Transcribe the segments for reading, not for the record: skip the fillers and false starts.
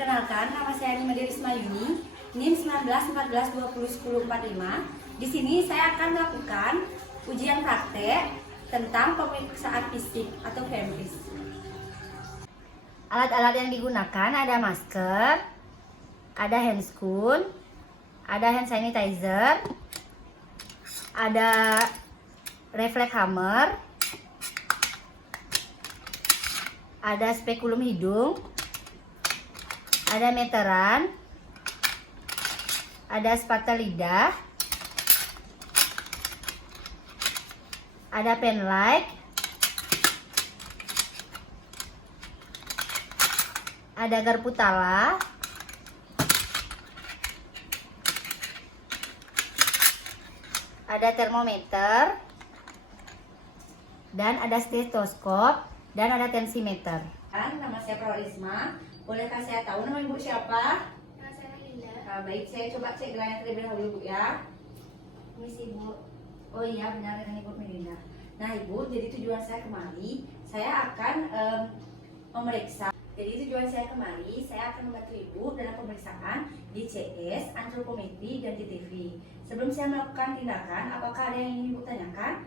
Perkenalkan, nama saya Nimade Risma Yuni, NIM 1914201045. Di sini saya akan melakukan ujian praktek tentang pemeriksaan fisik atau chemistry. Alat-alat yang digunakan ada masker, ada handscoon, ada hand sanitizer, ada refleks hammer, ada spekulum hidung, ada meteran, ada spatel lidah, ada pen light, ada garpu tala, ada termometer, dan ada stetoskop, dan ada tensimeter. Nama saya Risma. Bolehkah saya tahu nama ibu siapa? Nama saya Linda. Baik, saya coba cek gelarnya terlebih dahulu, Bu ya. Misi Bu. Oh iya, benar dengan Ibu Melinda. Nah Ibu, jadi tujuan saya kemari, saya akan memeriksa. Jadi tujuan saya kemari, saya akan membantu Ibu dalam pemeriksaan di CS, antropometri, dan GTV. Sebelum saya melakukan tindakan, apakah ada yang ingin Ibu tanyakan?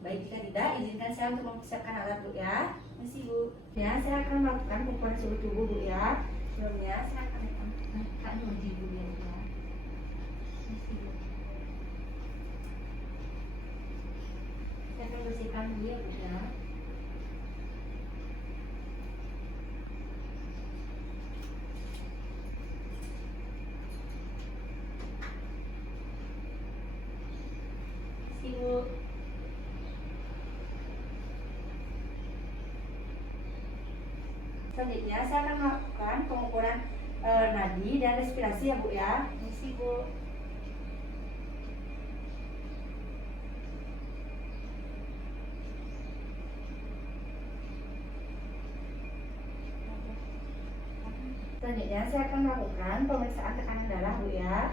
Baik, jika tidak, izinkan saya untuk mempersiapkan alat, Bu ya. Masih Bu. Ya, saya akan melakukan pengukuran suhu tubuh, Bu ya. Sebelumnya, saya akan naikkan uji dulu ya, Bu ya. Masih Bu. Saya akan bersihkan dulu ya, Bu ya. Masih Bu. Selanjutnya saya akan melakukan pengukuran nadi dan respirasi ya Bu ya. Misi Bu. Selanjutnya saya akan melakukan pemeriksaan tekanan darah Bu ya.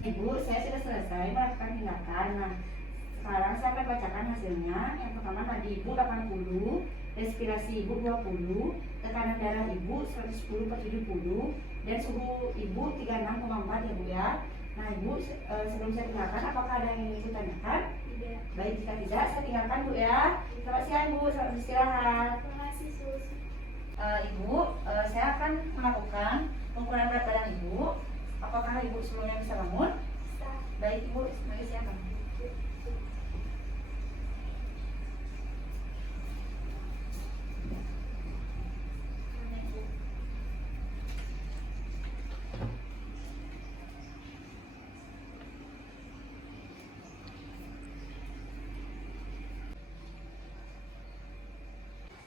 Ibu, saya sudah selesai melakukan tindakan. Nah, sekarang saya akan bacakan hasilnya. Yang pertama, nadi Ibu 80, respirasi Ibu 20, tekanan darah Ibu 110/70, dan suhu Ibu 36,4 ya Bu ya. Nah Ibu, sebelum saya tinggalkan, apakah ada yang ingin ditanyakan? Tidak. Baik, jika tidak, saya tinggalkan Bu ya. Selamat siang Bu, selamat istirahat. Terima kasih Sus. Ibu, saya akan melakukan pengukuran berat badan Ibu. Apakah Ibu sebelumnya bisa bangun? Bisa. Baik Ibu, mari silakan.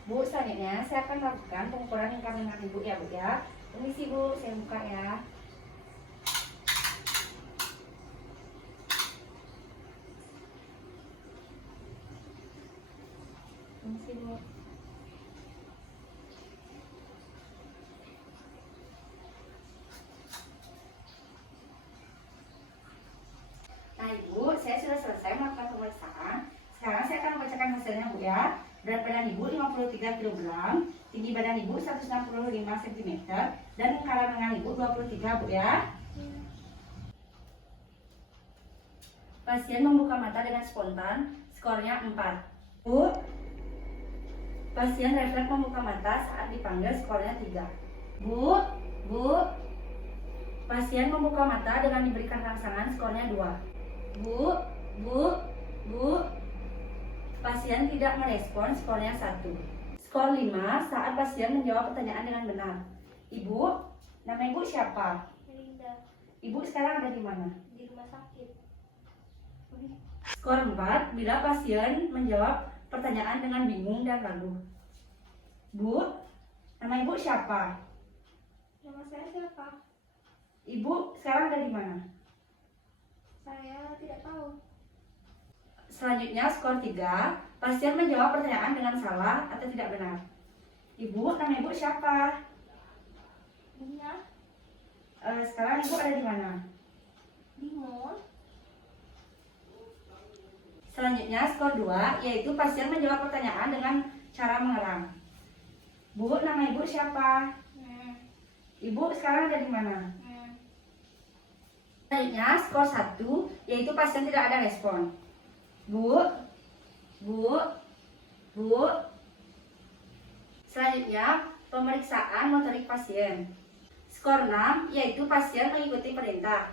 Bu, selanjutnya saya akan melakukan pengukuran lingkar lengan Ibu ya Bu ya. Permisi Bu, saya buka ya. Permisi Bu. Nah Ibu, saya sudah selesai melakukan pemeriksaan. Sekarang saya akan membacakan hasilnya Bu ya. Berat badan Ibu 53 kg, tinggi badan Ibu 165 cm, dan lingkaran lengan Ibu 23 Bu ya. Pasien membuka mata dengan spontan, skornya 4. Bu, pasien refleks membuka mata saat dipanggil, skornya 3. Bu, pasien membuka mata dengan diberikan rangsangan, skornya 2. Bu, pasien tidak merespon, skornya 1. Skor 5 saat pasien menjawab pertanyaan dengan benar. Ibu, nama Ibu siapa? Melinda. Ibu sekarang ada di mana? Di rumah sakit. Skor 4 bila pasien menjawab pertanyaan dengan bingung dan ragu. Bu, nama ibu siapa? Nama saya siapa? Ibu sekarang ada di mana? Saya tidak tahu. Selanjutnya skor 3, pasien menjawab pertanyaan dengan salah atau tidak benar. Ibu, nama ibu siapa? Nina, Sekarang ibu ada di mana? di mall. Selanjutnya skor 2, yaitu pasien menjawab pertanyaan dengan cara mengerang. Bu, nama ibu siapa? Ibu sekarang ada di mana? Selanjutnya skor 1, yaitu pasien tidak ada respon. Bu, bu, bu. Selanjutnya pemeriksaan motorik pasien. Skor 6, yaitu pasien mengikuti perintah.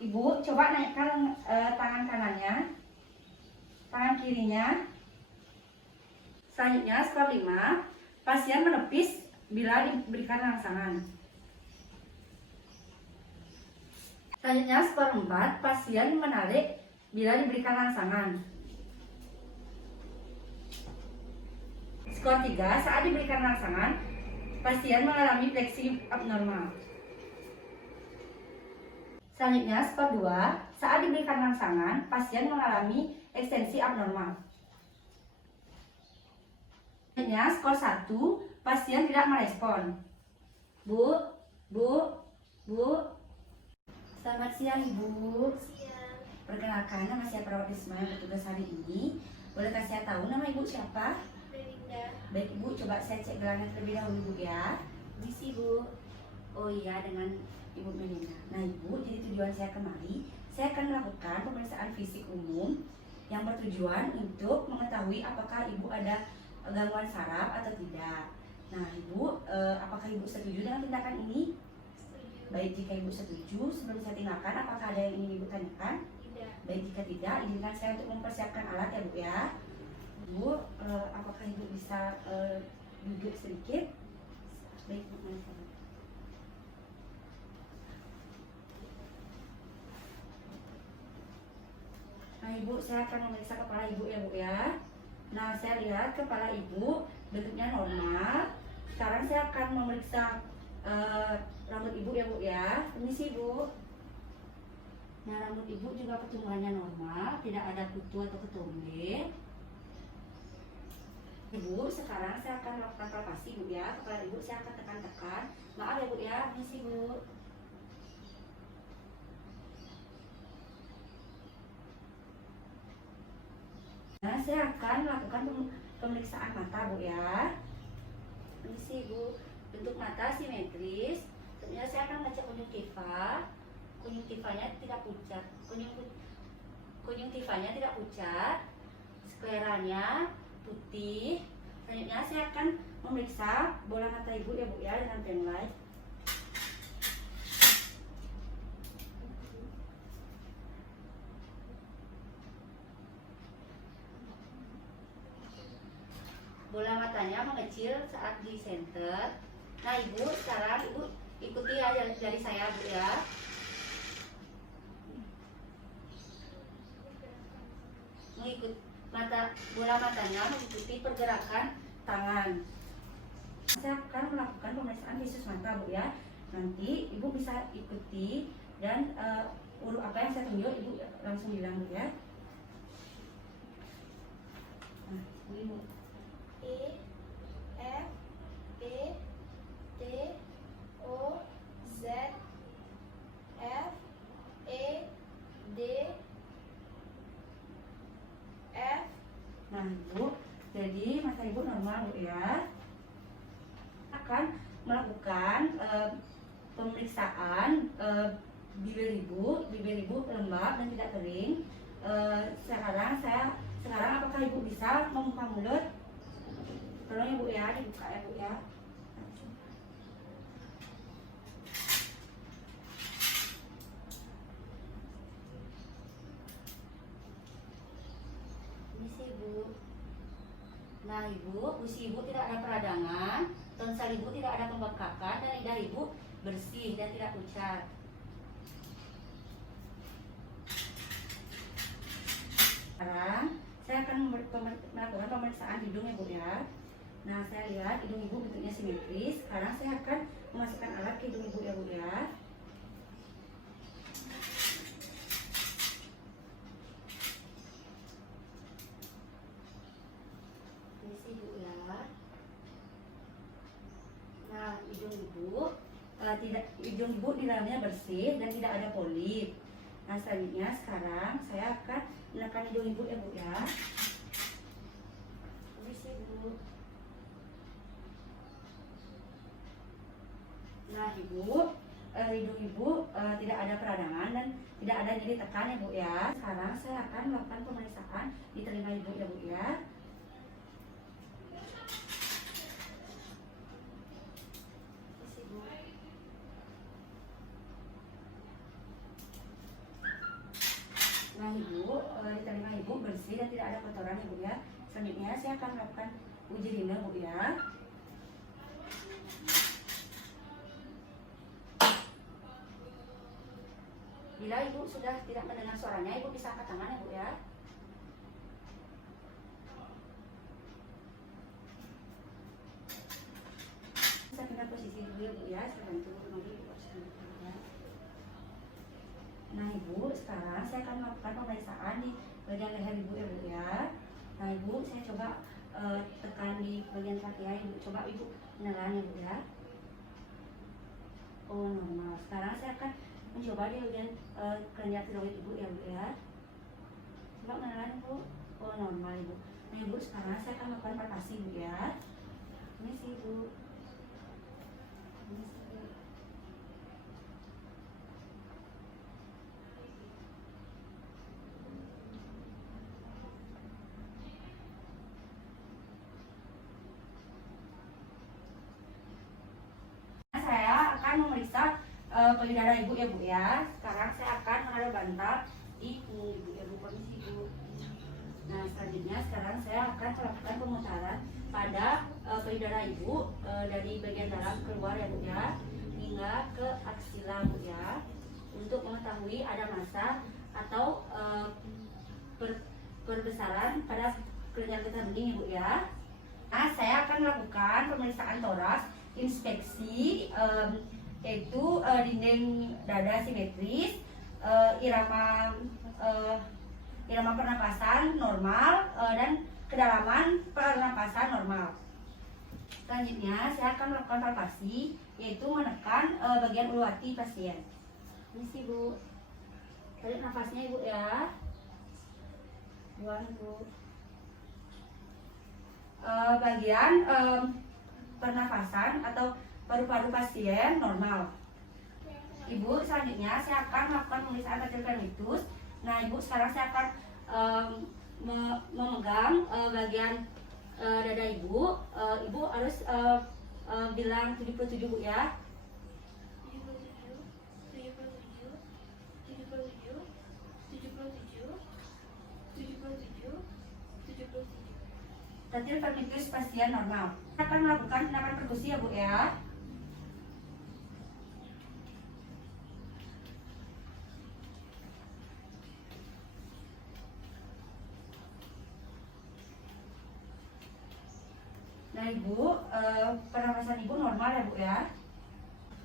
Ibu coba naikkan tangan kanannya, tangan kirinya. Selanjutnya skor 5, pasien menepis bila diberikan rangsangan. Selanjutnya skor 4, pasien menarik bila diberikan rangsangan. Skor 3, saat diberikan rangsangan, pasien mengalami fleksi abnormal. Selanjutnya skor 2, saat diberikan rangsangan, pasien mengalami ekstensi abnormal. Selanjutnya skor 1, pasien tidak merespon. Bu, bu, bu. Selamat siang Ibu. Siang. Perkenalkan, nama saya Perawat Risma yang bertugas hari ini. Bolehkah saya tahu nama Ibu siapa? Belinda. Baik Ibu, coba saya cek gelarnya terlebih dahulu Bu ya. Misi Bu. Oh iya, dengan Ibu Melinda. Nah Ibu, jadi tujuan saya kemari, saya akan melakukan pemeriksaan fisik umum yang bertujuan untuk mengetahui apakah Ibu ada gangguan saraf atau tidak. Nah Ibu, apakah Ibu setuju dengan tindakan ini? Setuju. Baik, jika Ibu setuju, sebelum saya tindakan, apakah ada yang ingin Ibu tanyakan? Tidak. Baik, jika tidak, izinkan saya untuk mempersiapkan alat ya Bu ya. Bu, apakah Ibu bisa duduk sedikit? Baik Bu, mari saya. Nah Ibu, saya akan memeriksa kepala Ibu ya Bu ya. Nah, saya lihat kepala Ibu bentuknya normal. Sekarang saya akan memeriksa rambut Ibu ya Bu ya. Permisi Bu. Nah, rambut Ibu juga pertumbuhannya normal, tidak ada kutu atau ketombe. Ibu, sekarang saya akan melakukan palpasi Bu ya. Kepala Ibu saya akan tekan-tekan. Maaf ya Bu ya, permisi Bu. Nah, saya akan melakukan pemeriksaan mata Bu ya. Permisi Bu. Bentuk mata simetris. Tentunya saya akan ngecek konjungtiva. Konjungtivanya tidak pucat. Konjungtivanya tidak pucat. Skleranya putih. Selanjutnya saya akan memeriksa bola mata Ibu ya Bu ya dengan penlight. Bola matanya mengecil saat di center. Nah Ibu, sekarang Ibu ikuti ya dari saya Bu ya. Bola matanya mengikuti pergerakan tangan. Saya akan melakukan pemeriksaan visus mata Bu ya. Nanti Ibu bisa ikuti dan huruf apa yang saya tunjuk Ibu langsung bilang Bu ya. Nah, Ibu. E, F, P, T, O, Z, F, E, D, F. Nah Ibu, jadi mata Ibu normal Bu ya. Akan melakukan pemeriksaan bibir Ibu lembab dan tidak kering. Sekarang apakah Ibu bisa membuka mulut? Tolong ya Bu ya, dibuka ya Bu ya. Ini sih Bu. Nah Ibu, usi Ibu tidak ada peradangan, tonsel Ibu tidak ada pembengkakan, dan lidah Ibu bersih dan tidak pucat. Sekarang saya akan melakukan pemeriksaan hidung ya Bu ya. Nah, saya lihat hidung Ibu bentuknya simetris. Sekarang saya akan memasukkan alat ke hidung Ibu ya Bu ya. Ini sih Bu ya. Nah, hidung Ibu di dalamnya bersih dan tidak ada polip. Nah, selanjutnya sekarang saya akan menekan hidung Ibu ya Bu ya. Ini sih Bu. Nah, hidung Ibu tidak ada peradangan dan tidak ada nyeri tekan ya Bu ya. Sekarang saya akan melakukan pemeriksaan di telinga Ibu ya Bu ya. Nah, di telinga Ibu bersih dan tidak ada kotoran ya Bu ya. Selanjutnya saya akan melakukan uji ringan Bu ya. Bila Ibu sudah tidak mendengar suaranya, Ibu bisa angkat tangan ya Bu ya. Saya pindah posisi dulu ya Bu ya. Saya bantu lagi Ibu. Nah, Ibu, sekarang saya akan melakukan pemeriksaan di bagian leher Ibu ya Bu ya. Nah, Ibu, saya coba tekan di bagian kaki ya Ibu. Coba Ibu menelan ya Bu ya. Oh, normal. Sekarang saya akan mencoba di bagian kelenjar tiroid Ibu ya Bu ya. Coba menelan Bu. Oh, normal Ibu. Nah, Ibu, sekarang saya akan melakukan palpasi Bu ya. Ini sih Ibu. Ini sih Bu. Saya akan memeriksa payudara Ibu ya Bu ya. Sekarang saya akan menaruh bantal di punggung Ibu ya Bu. Permisi Bu. Nah, selanjutnya sekarang saya akan melakukan pemutaran pada payudara Ibu dari bagian dalam keluar ya Bu ya, hingga ke aksila Bu ya, untuk mengetahui ada massa atau perbesaran pada kelenjar getah bening ya Bu ya. Nah, saya akan melakukan pemeriksaan toraks, inspeksi yaitu dinding dada simetris, irama pernapasan normal dan kedalaman pernapasan normal. Selanjutnya saya akan melakukan palpasi, yaitu menekan bagian ulu hati pasien. Ini sih Bu. Tarik nafasnya Ibu ya. Buang Bu. Bagian pernafasan atau paru-paru pasien normal. Ibu, selanjutnya saya akan melakukan pemeriksaan pancreatitis. Nah, Ibu, sekarang saya akan memegang bagian dada Ibu. Ibu harus bilang 77 Bu ya. 77. Detil vermiculus pasien normal. Kita akan melakukan tindakan perkusi ya Bu ya. Nah, Ibu, pernapasan Ibu normal ya Bu ya.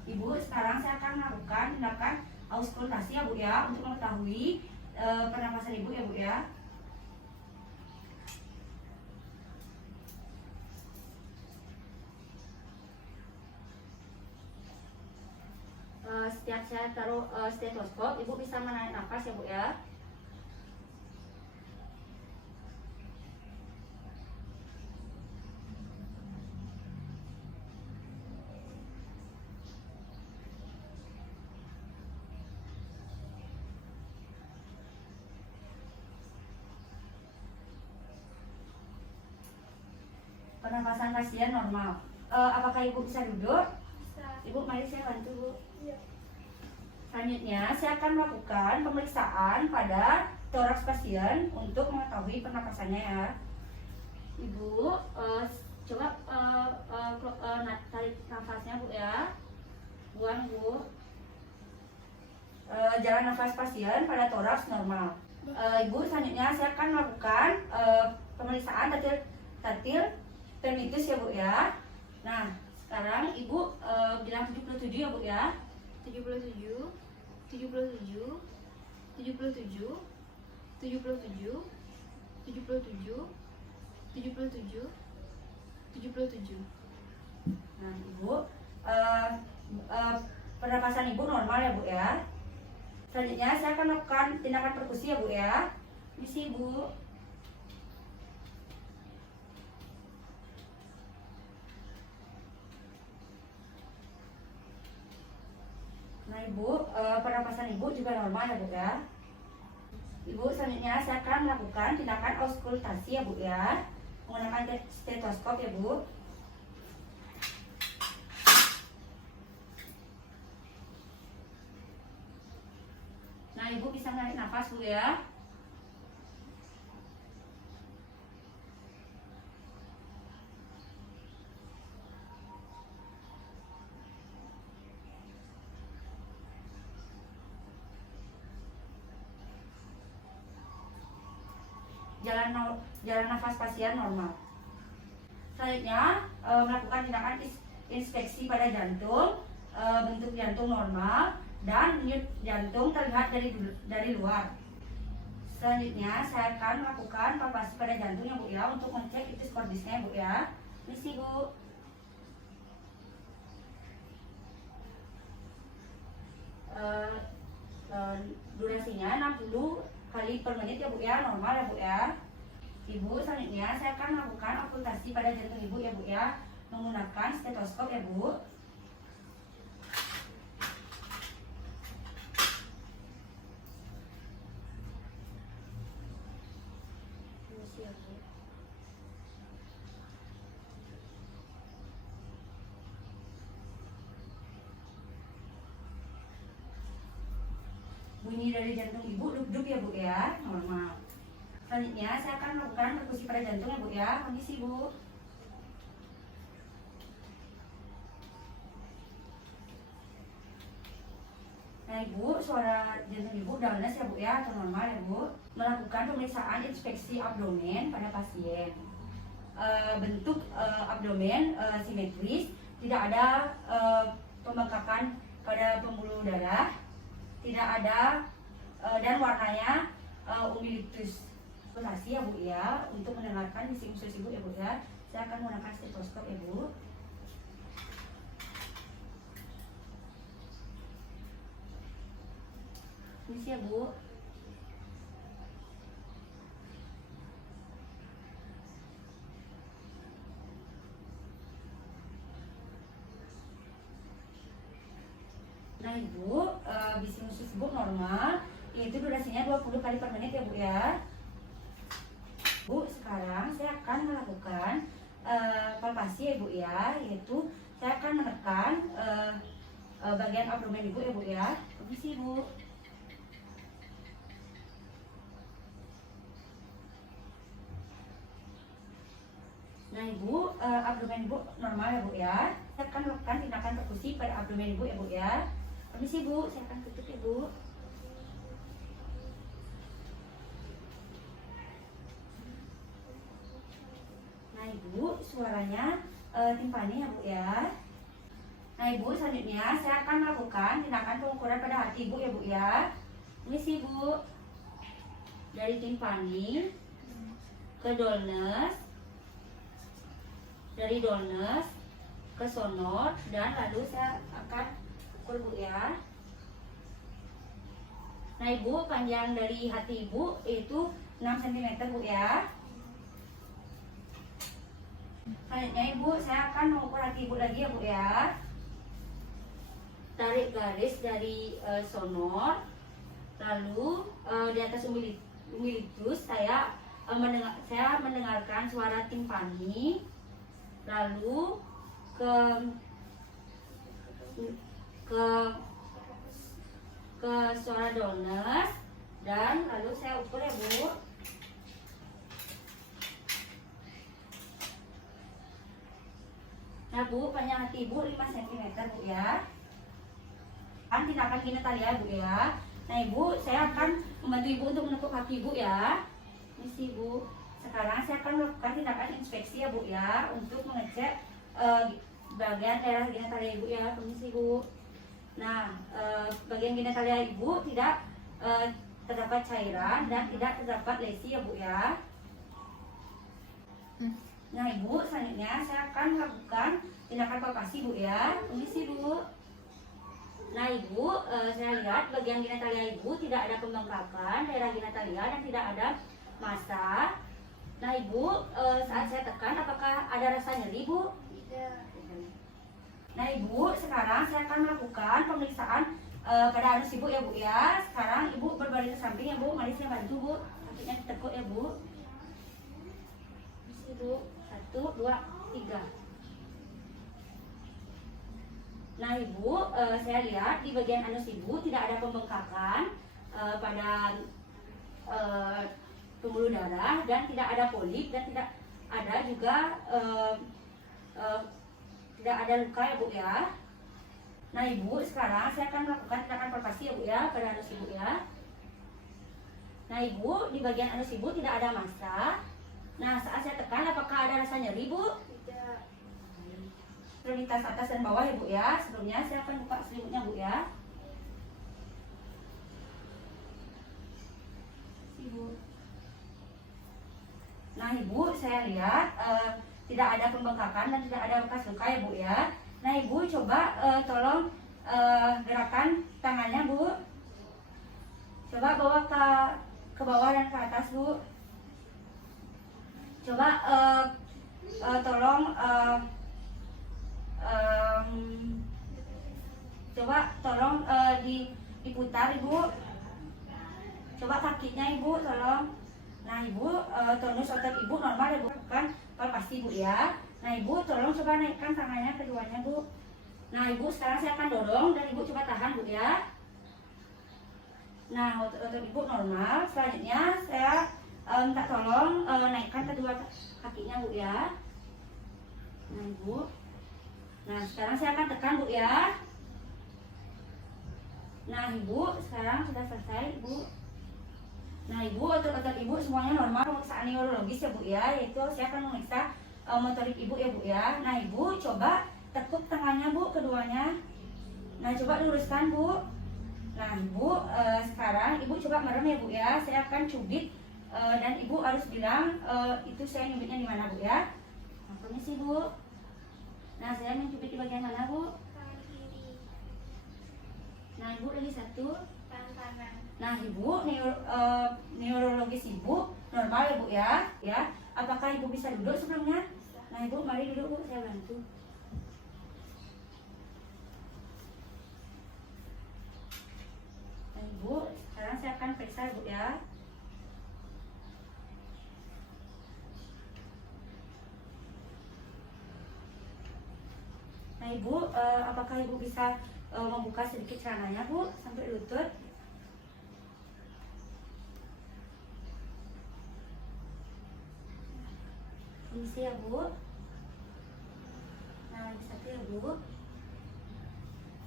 Ibu, sekarang saya akan melakukan tindakan auskultasi ya Bu ya, untuk mengetahui pernapasan Ibu ya Bu ya. Setiap saya taruh stetoskop, Ibu bisa menarik nafas ya Bu ya. Pernapasan pasien normal. Apakah Ibu bisa duduk? Bisa. Ibu, mari saya bantu Bu. Iya. Selanjutnya saya akan melakukan pemeriksaan pada toraks pasien untuk mengetahui pernapasannya ya. Ibu, coba tarik nafasnya Bu ya. Buang Bu. Jalan nafas pasien pada toraks normal. Ibu, selanjutnya saya akan melakukan pemeriksaan tatil termitus ya Bu ya. Nah, sekarang Ibu bilang 77 ya Bu ya. 77, 77, 77, 77, 77, 77, 77. Nah, Ibu, pernapasan Ibu normal ya Bu ya. Selanjutnya saya akan melakukan tindakan perkusi ya Bu ya. Misi Ibu. Nah Ibu, pernapasan Ibu juga normal ya Bu ya. Ibu, selanjutnya saya akan melakukan tindakan auskultasi ya Bu ya, menggunakan stetoskop ya Bu. Nah Ibu bisa menarik nafas Bu ya. Jalan nafas pasien normal. Selanjutnya melakukan tindakan inspeksi pada jantung, bentuk jantung normal dan denyut jantung terlihat dari luar. Selanjutnya saya akan melakukan palpasi pada jantung ya Bu ya, untuk mengecek itis cordisnya Bu ya. Misi Bu. Durasinya 60 kali per menit ya Bu ya, normal ya Bu ya. Ibu, selanjutnya saya akan melakukan okultasi pada jantung Ibu ya Bu ya, menggunakan stetoskop ya Bu. Bunyi dari jantung Ibu duk-duk ya Bu ya, normal. Selanjutnya saya akan melakukan perkusi pada jantung ya Bu ya, kondisi Bu. Nah Ibu, suara jantung Ibu dullness ya Bu ya, atau normal ya Bu. Melakukan pemeriksaan inspeksi abdomen pada pasien. Bentuk abdomen simetris, tidak ada pembengkakan pada pembuluh darah, tidak ada dan warnanya umbilitus ya Bu ya, untuk mendengarkan isi usus Ibu ya Bu ya. Saya akan menggunakan stetoskop ya Bu. Ini ya Bu. Nah Ibu, bisi usus Ibu normal, yaitu durasinya 20 kali per menit ya Bu ya. Bu, sekarang saya akan melakukan palpasi ya Bu ya, yaitu saya akan menekan bagian abdomen Ibu ya Bu ya. Permisi Bu. Nah Ibu, abdomen Ibu normal ya Bu ya. Saya akan melakukan tindakan perkusi pada abdomen Ibu ya Bu ya. Permisi Bu, saya akan tutup ya Bu. Nah Ibu, suaranya timpani ya Bu ya. Nah Ibu, selanjutnya saya akan melakukan tindakan pengukuran pada hati Ibu ya Bu ya. Permisi Bu. Dari timpani ke dolnus, dari dolnus ke sonor, dan lalu saya akan ukur Bu ya. Nah Ibu, panjang dari hati Ibu itu 6 cm Bu ya. Selanjutnya Ibu, saya akan mengukur hati Ibu lagi ya Bu ya. Tarik garis dari sonor, lalu di atas umbilitus saya mendengarkan suara timpani, lalu ke suara dolnus, dan lalu saya ukur ya Bu. Nah Bu, panjang hati Ibu 5 cm Bu ya. Tindakan genitalia Bu ya. Nah ibu, saya akan membantu ibu untuk menekuk kaki ibu ya. Misi ibu. Sekarang saya akan melakukan tindakan inspeksi ya bu ya, untuk mengecek bagian daerah genitalia ibu ya. Permisi ibu. Nah, bagian genitalia ibu tidak terdapat cairan dan tidak terdapat lesi ya bu ya. Nah ibu, selanjutnya saya akan melakukan tindakan palpasi bu ya. Permisi bu. Nah ibu, saya lihat bagian genitalia ibu tidak ada pembengkakan daerah genitalia dan tidak ada massa. Nah ibu, saat saya tekan apakah ada rasa nyeri bu? Tidak. Nah ibu, sekarang saya akan melakukan pemeriksaan pada anus ibu ya bu ya. Sekarang ibu berbaring ke samping ya bu. Mari saya bantu bu. Kakinya ditekuk ya bu. Permisi bu. 1, 2, 3. Nah ibu, saya lihat di bagian anus ibu tidak ada pembengkakan pada pembuluh darah dan tidak ada polip dan tidak ada juga tidak ada luka ya bu ya. Nah ibu, sekarang saya akan melakukan tindakan palpasi ya bu ya pada anus ibu ya. Nah ibu, di bagian anus ibu tidak ada massa. Nah saat saya tekan apakah ada rasa nyeri bu? Tidak. Prioritas atas dan bawah ya bu ya. Sebelumnya saya akan buka selimutnya bu ya. Ibu. Nah ibu, saya lihat tidak ada pembengkakan dan tidak ada bekas luka ya bu ya. Nah ibu, coba tolong gerakan tangannya bu. Coba bawa ke bawah dan ke atas bu. Coba tolong coba tolong diputar ibu. Coba kakinya ibu tolong. Nah ibu, tonus otot ibu normal ya bu, bukan palpasi bu ya. Nah ibu, tolong coba naikkan tangannya keduanya bu. Nah ibu, sekarang saya akan dorong dan ibu coba tahan bu ya. Nah otot ibu normal. Selanjutnya saya minta tolong naikkan kedua kakinya bu ya. Nah ibu. Nah sekarang saya akan tekan bu ya. Nah ibu, sekarang sudah selesai ibu. Nah ibu, otot-otot ibu semuanya normal. Pemeriksaan neurologis ya bu ya, yaitu saya akan memeriksa motorik ibu ya bu ya. Nah ibu, coba tekuk tangannya bu keduanya. Nah coba luruskan bu. Nah ibu, sekarang ibu coba merem ya bu ya. Saya akan cubit dan ibu harus bilang itu saya nyubitnya di mana bu ya. Nah, permisi bu. Nah saya mencubit di bagian mana bu? Tangan kiri. Nah ibu, lagi satu. Tangan kanan. Nah ibu, neurologis ibu normal ya bu ya. Ya, apakah ibu bisa duduk sebelumnya? Bisa. Nah ibu, mari duduk bu, saya bantu. Nah ibu, sekarang saya akan periksa bu ya. Nah ibu, apakah ibu bisa membuka sedikit celananya bu sampai lutut? Permisi ya bu. Nah lagi satu ya bu.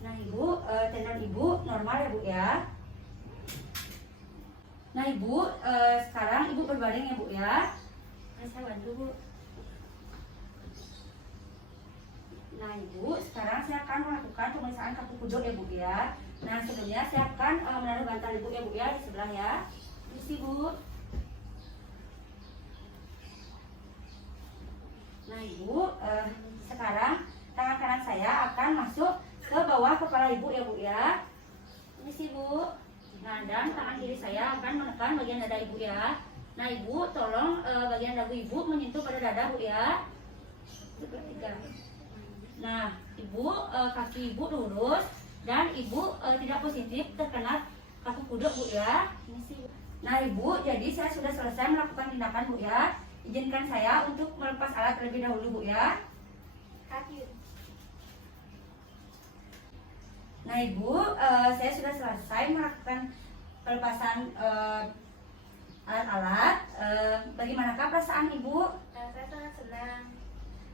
Nah ibu, tendon ibu normal ya bu ya. Nah ibu, sekarang ibu berbaring ya bu ya. Nah, saya bantu bu. Nah ibu, sekarang saya akan melakukan pemeriksaan kaki kuduk ya bu ya. Nah sebelumnya saya akan menaruh bantal ibu ya bu ya di sebelah ya. Permisi bu. Nah ibu, sekarang tangan kanan saya akan masuk ke bawah kepala ibu ya bu ya. Permisi bu. Nah dan tangan kiri saya akan menekan bagian dada ibu ya. Nah ibu, tolong bagian dagu ibu menyentuh pada dada bu ya. Nah ibu, kaki ibu lurus dan ibu tidak positif terkena kaki kuduk bu ya. Nah ibu, jadi saya sudah selesai melakukan tindakan bu ya. Izinkan saya untuk melepas alat terlebih dahulu bu ya. Kaki. Nah ibu, saya sudah selesai melakukan pelepasan alat-alat. Bagaimanakah perasaan ibu? Saya sangat senang.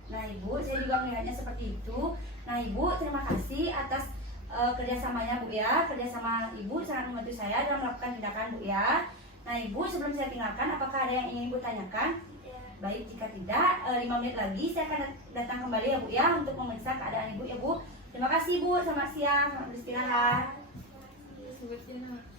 Nah ibu, saya juga melihatnya seperti itu. Nah ibu, terima kasih atas kerjasamanya Bu ya, kerjasama Ibu sangat membantu saya dalam melakukan tindakan Bu ya. Nah Ibu, sebelum saya tinggalkan, apakah ada yang ingin Ibu tanyakan? Tidak. Baik, jika tidak, 5 menit lagi saya akan datang kembali ya Bu ya untuk memeriksa keadaan Ibu ya Bu. Terima kasih Bu, selamat siang, selamat beristirahat. Terima kasih.